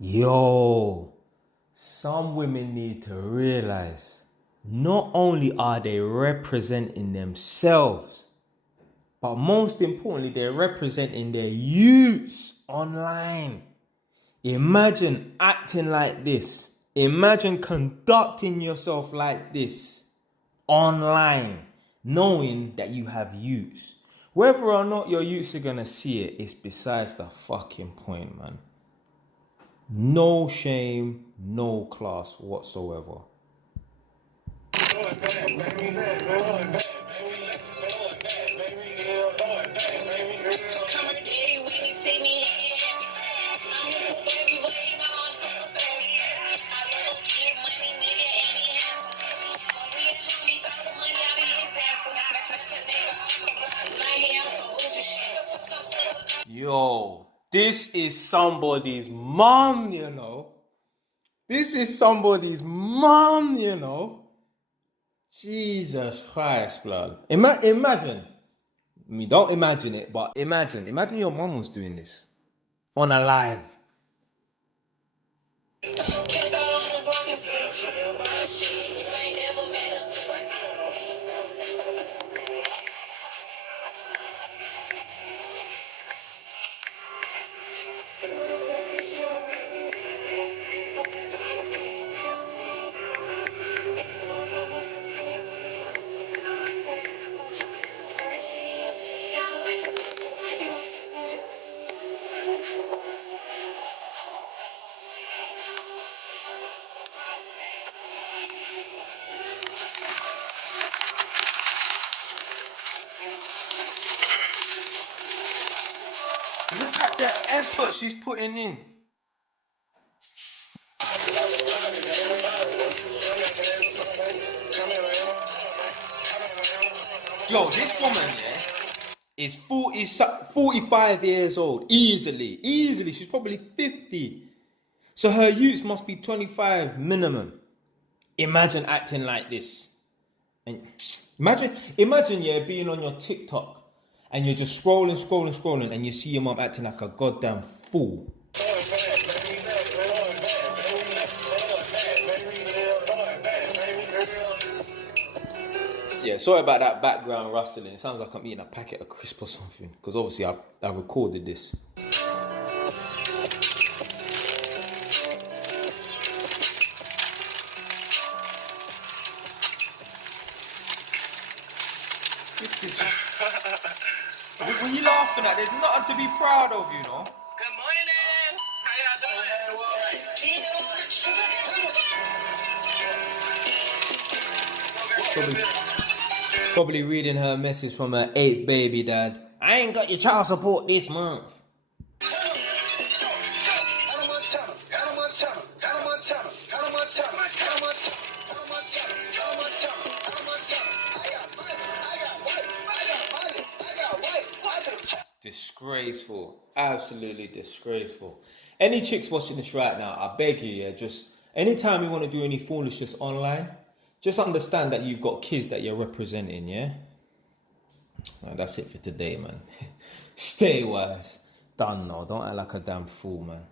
Yo, some women need to realize not only are they representing themselves, but most importantly, they're representing their youths online. Imagine acting like this. Imagine conducting yourself like this online, knowing that you have youths. Whether or not your youths are going to see it is besides the fucking point, man. No shame, no class whatsoever. Yo, this is somebody's mom, you know. This is somebody's mom, you know. Jesus Christ, blood. Imagine. I mean, don't imagine it, but imagine your mom was doing this on a live. Look at the effort she's putting in. Yo, this woman, yeah, is 45 years old. Easily. She's probably 50. So her youth must be 25 minimum. Imagine acting like this. And imagine, yeah, being on your TikTok and you're just scrolling, and you see your mom acting like a goddamn fool. Yeah, sorry about that background rustling. It sounds like I'm eating a packet of crisp or something. Because obviously I recorded this. This is just... What are you laughing at? There's nothing to be proud of, you know. Good morning. How y'all doing? Probably reading her message from her 8th baby dad. I ain't got your child support this month. Disgraceful. Absolutely disgraceful. Any chicks watching this right now, I beg you, yeah, just anytime you want to do any foolishness online, just understand that you've got kids that you're representing, yeah? Right, that's it for today, man. Stay wise. Done now. Don't act like a damn fool, man.